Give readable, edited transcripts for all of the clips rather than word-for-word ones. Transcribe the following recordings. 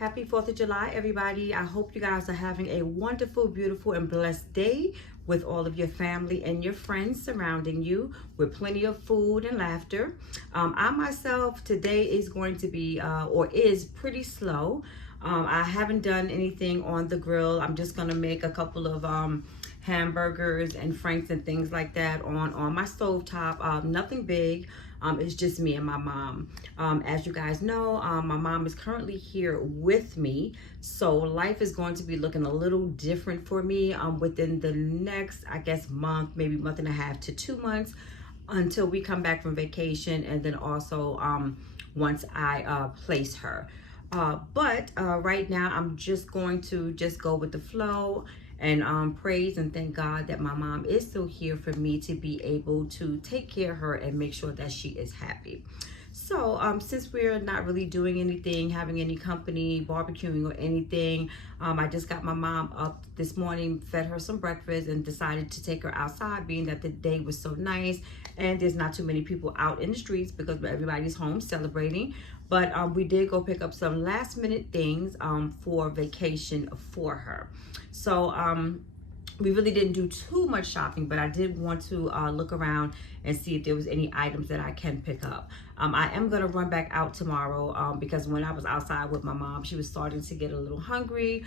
Happy 4th of July, everybody. I hope you guys are having a wonderful, beautiful, and blessed day with all of your family and your friends surrounding you with plenty of food and laughter. I myself today is going to be, or is pretty slow. I haven't done anything on the grill. I'm just going to make a couple of hamburgers and franks and things like that on my stove top. Nothing big. It's just me and my mom. As you guys know, my mom is currently here with me, so life is going to be looking a little different for me within the next, I guess, month, maybe month and a half to 2 months, until we come back from vacation, and then also once I place her. But right now, I'm just going to go with the flow and praise and thank God that my mom is still here for me to be able to take care of her and make sure that she is happy. So since we're not really doing anything, having any company, barbecuing or anything, I just got my mom up this morning, fed her some breakfast, and decided to take her outside, being that the day was so nice and there's not too many people out in the streets because everybody's home celebrating. But we did go pick up some last minute things for vacation for her. So we really didn't do too much shopping, but I did want to look around and see if there was any items that I can pick up. I am going to run back out tomorrow because when I was outside with my mom, she was starting to get a little hungry,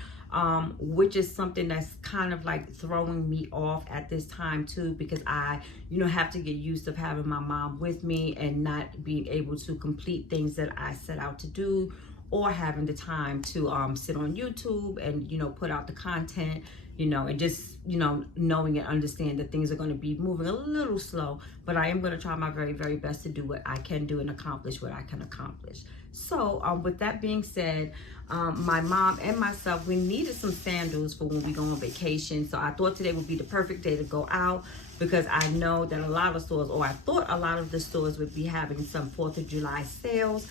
which is something that's kind of like throwing me off at this time too, because I, have to get used to having my mom with me and not being able to complete things that I set out to do, or having the time to sit on YouTube and, put out the content, and just, knowing and understand that things are going to be moving a little slow, but I am going to try my very, very best to do what I can do and accomplish what I can accomplish. So with that being said, my mom and myself, we needed some sandals for when we go on vacation. So I thought today would be the perfect day to go out, because I know that a lot of stores, or I thought a lot of the stores would be having some 4th of July sales,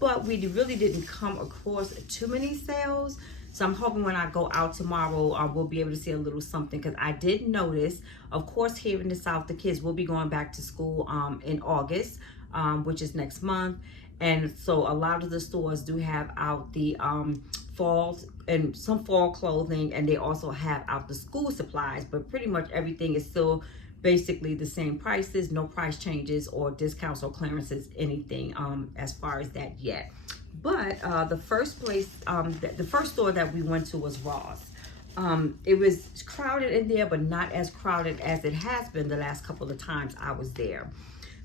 but we really didn't come across too many sales. So I'm hoping when I go out tomorrow, we'll be able to see a little something, because I did notice, of course, here in the South, the kids will be going back to school in August, which is next month. And so a lot of the stores do have out the fall and some fall clothing, and they also have out the school supplies, but pretty much everything is still basically the same prices, no price changes or discounts or clearances, anything as far as that yet. But the first place, the first store that we went to was Ross. It was crowded in there, but not as crowded as it has been the last couple of times I was there.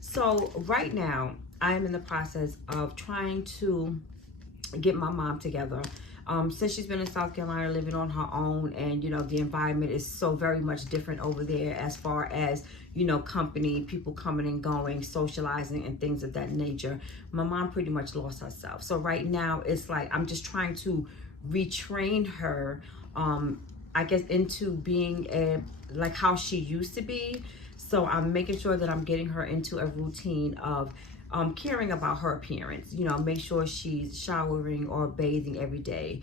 So right now, I am in the process of trying to get my mom together. Since she's been in South Carolina living on her own, and the environment is so very much different over there as far as company, people coming and going, socializing and things of that nature, my mom pretty much lost herself. So right now it's like I'm just trying to retrain her, I guess, into being like how she used to be. So I'm making sure that I'm getting her into a routine of caring about her appearance. Make sure she's showering or bathing every day.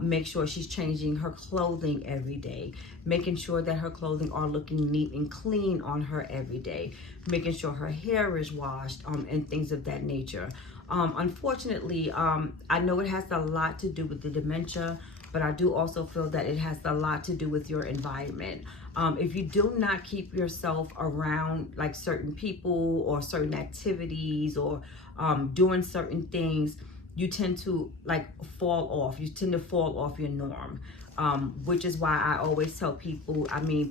Make sure she's changing her clothing every day. Making sure that her clothing are looking neat and clean on her every day. Making sure her hair is washed and things of that nature. Unfortunately, I know it has a lot to do with the dementia, but I do also feel that it has a lot to do with your environment. If you do not keep yourself around like certain people or certain activities or doing certain things, you tend to like fall off. You tend to fall off your norm, which is why I always tell people,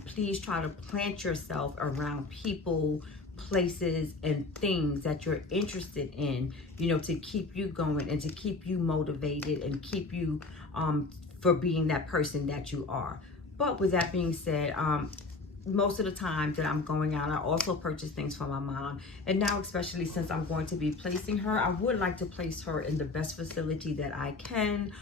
please try to plant yourself around people, places and things that you're interested in, to keep you going and to keep you motivated and keep you for being that person that you are. But with that being said, most of the time that I'm going out, I also purchase things for my mom. And now, especially since I'm going to be placing her, I would like to place her in the best facility that I can,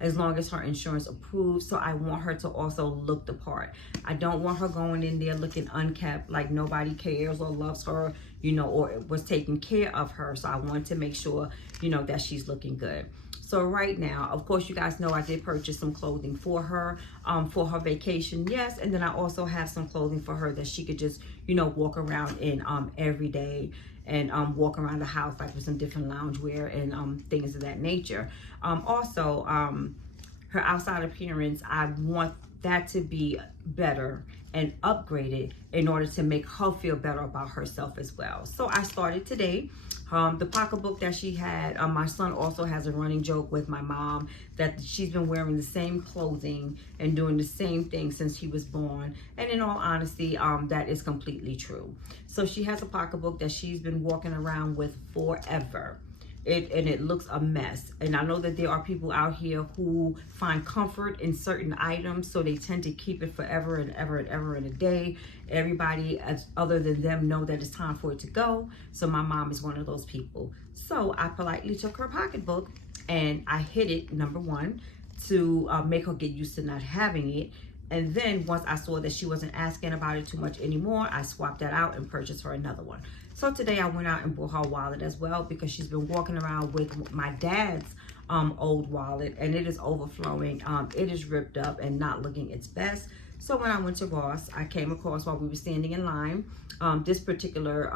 as long as her insurance approves. So I want her to also look the part. I don't want her going in there looking unkept, like nobody cares or loves her, you know, or was taking care of her. So I wanted to make sure, you know, that she's looking good. So right now, of course, you guys know I did purchase some clothing for her vacation, yes. And then I also have some clothing for her that she could just, you know, walk around in every day, and walk around the house, like with some different loungewear and things of that nature. Also, her outside appearance, I want that to be better and upgraded in order to make her feel better about herself as well. So I started today. The pocketbook that she had, my son also has a running joke with my mom that she's been wearing the same clothing and doing the same thing since he was born. And in all honesty, that is completely true. So she has a pocketbook that she's been walking around with forever. It looks a mess. And I know that there are people out here who find comfort in certain items, so they tend to keep it forever and ever and ever in a day. Everybody other than them know that it's time for it to go. So my mom is one of those people. So I politely took her pocketbook and I hid it, number one, to make her get used to not having it. And then once I saw that she wasn't asking about it too much anymore, I swapped that out and purchased her another one. So today I went out and bought her wallet as well, because she's been walking around with my dad's old wallet, and it is overflowing. It is ripped up and not looking its best. So when I went to Ross, I came across, while we were standing in line, this particular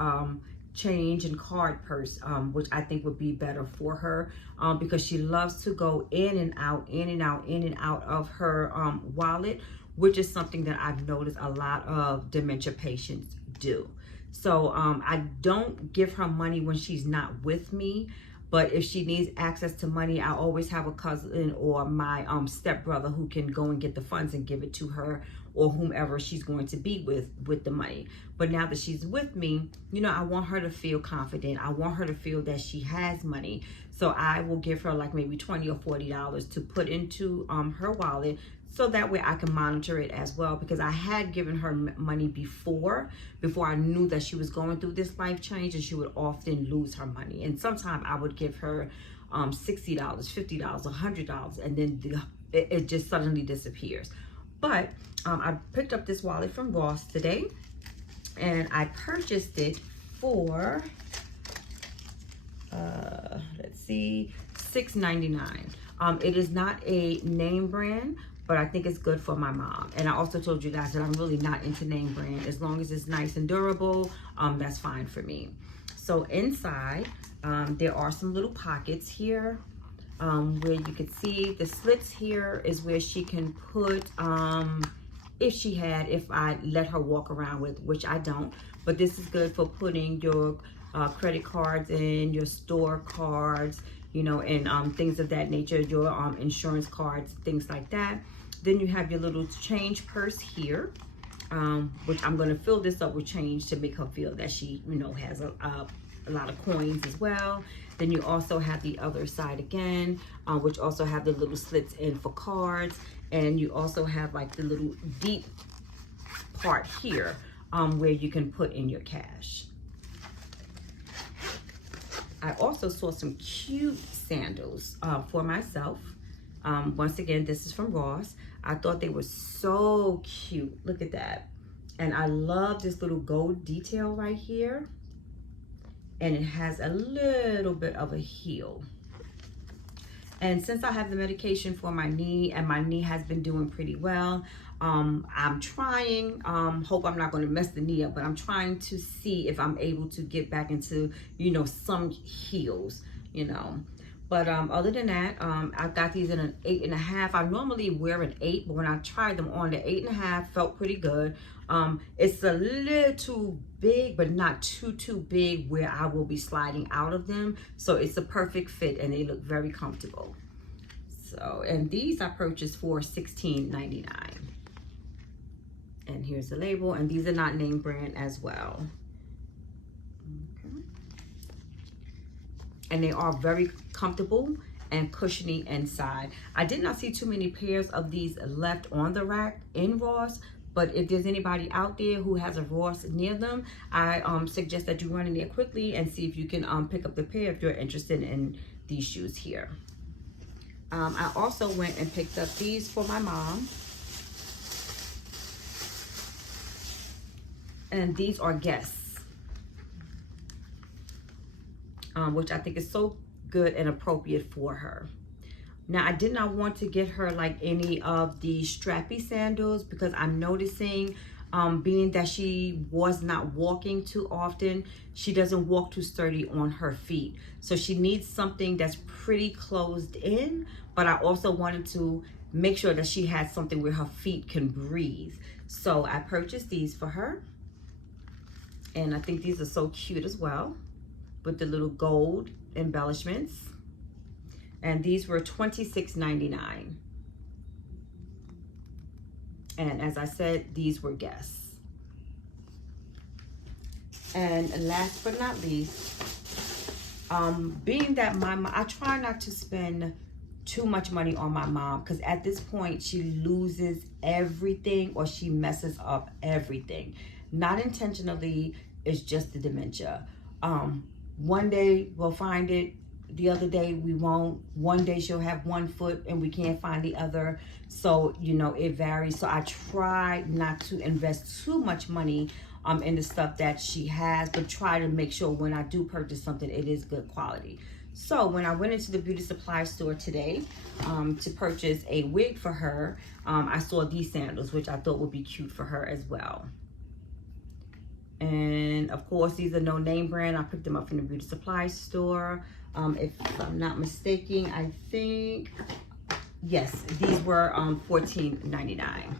change and card purse, which I think would be better for her, because she loves to go in and out, in and out, in and out of her wallet, which is something that I've noticed a lot of dementia patients do. So I don't give her money when she's not with me, but if she needs access to money, I always have a cousin or my stepbrother who can go and get the funds and give it to her, or whomever she's going to be with the money. But now that she's with me, you know, I want her to feel confident. I want her to feel that she has money. So I will give her like maybe $20 or $40 to put into her wallet, so that way I can monitor it as well, because I had given her money before I knew that she was going through this life change, and she would often lose her money. And sometimes I would give her $60, $50, $100, and then it just suddenly disappears. But I picked up this wallet from Ross today, and I purchased it for let's see, $6.99. It is not a name brand, but I think it's good for my mom. And I also told you guys that I'm really not into name brand. As long as it's nice and durable, that's fine for me. So inside, there are some little pockets here, where you can see the slits. Here is where she can put, if I let her walk around with, which I don't, but this is good for putting your credit cards in, your store cards, you know, and things of that nature, your insurance cards, things like that. Then you have your little change purse here, which I'm going to fill this up with change to make her feel that she, you know, has a lot of coins as well. Then you also have the other side again, which also have the little slits in for cards. And you also have like the little deep part here, where you can put in your cash. I also saw some cute sandals for myself. Once again, this is from Ross. I thought they were so cute. Look at that. And I love this little gold detail right here. And it has a little bit of a heel. And since I have the medication for my knee, and my knee has been doing pretty well, I'm trying, hope I'm not going to mess the knee up, but I'm trying to see if I'm able to get back into, you know, some heels, you know. But other than that, I got these in an 8.5. I normally wear an 8, but when I tried them on, the 8.5 felt pretty good. It's a little big, but not too big where I will be sliding out of them. So it's a perfect fit, and they look very comfortable. So, and these I purchased for $16.99. And here's the label, and these are not name brand as well. Okay. And they are very comfortable and cushiony inside. I did not see too many pairs of these left on the rack in Ross, but if there's anybody out there who has a Ross near them, I suggest that you run in there quickly and see if you can pick up the pair if you're interested in these shoes here. I also went and picked up these for my mom. And these are Guess. which I think is so good and appropriate for her. Now, I did not want to get her like any of the strappy sandals because I'm noticing, being that she was not walking too often, she doesn't walk too sturdy on her feet. So she needs something that's pretty closed in, but I also wanted to make sure that she had something where her feet can breathe. So I purchased these for her. And I think these are so cute as well, with the little gold embellishments. And these were $26.99. And as I said, these were Guess. And last but not least, being that my mom, I try not to spend too much money on my mom, because at this point she loses everything or she messes up everything. Not intentionally, it's just the dementia. One day we'll find it, the other day we won't. One day she'll have one foot and we can't find the other. So, you know, it varies. So I try not to invest too much money in the stuff that she has, but try to make sure when I do purchase something, it is good quality. So when I went into the beauty supply store today to purchase a wig for her, I saw these sandals, which I thought would be cute for her as well. And of course, these are no name brand. I picked them up from the beauty supply store. If I'm not mistaken, I think, yes, these were $14.99.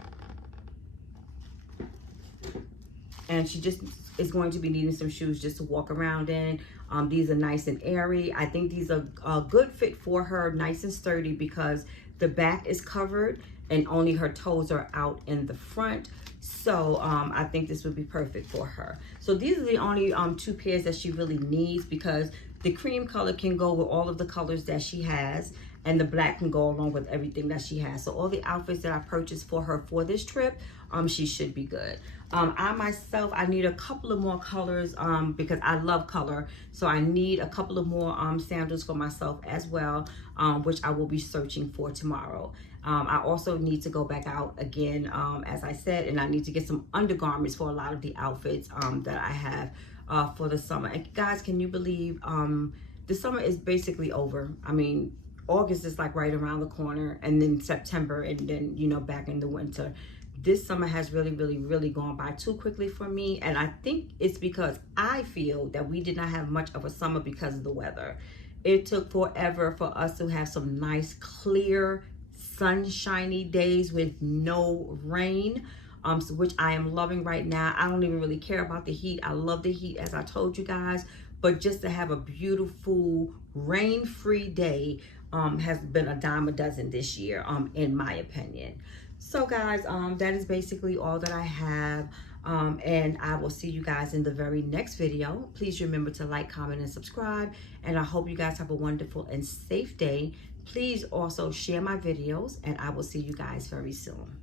And she just is going to be needing some shoes just to walk around in. These are nice and airy. I think these are a good fit for her, nice and sturdy, because the back is covered and only her toes are out in the front. So I think this would be perfect for her. So these are the only two pairs that she really needs, because the cream color can go with all of the colors that she has, and the black can go along with everything that she has. So all the outfits that I purchased for her for this trip, she should be good. I myself, I need a couple of more colors because I love color. So I need a couple of more sandals for myself as well, which I will be searching for tomorrow. I also need to go back out again, as I said, and I need to get some undergarments for a lot of the outfits that I have for the summer. And guys, can you believe the summer is basically over? I mean, August is like right around the corner, and then September, and then, you know, back in the winter. This summer has really gone by too quickly for me, and I think it's because I feel that we did not have much of a summer because of the weather. It took forever for us to have some nice, clear, sunshiny days with no rain, which I am loving right now. I don't even really care about the heat. I love the heat, as I told you guys, but just to have a beautiful rain-free day has been a dime a dozen this year, in my opinion. So guys, that is basically all that I have, and I will see you guys in the very next video. Please remember to like, comment, and subscribe, and I hope you guys have a wonderful and safe day. Please also share my videos, and I will see you guys very soon.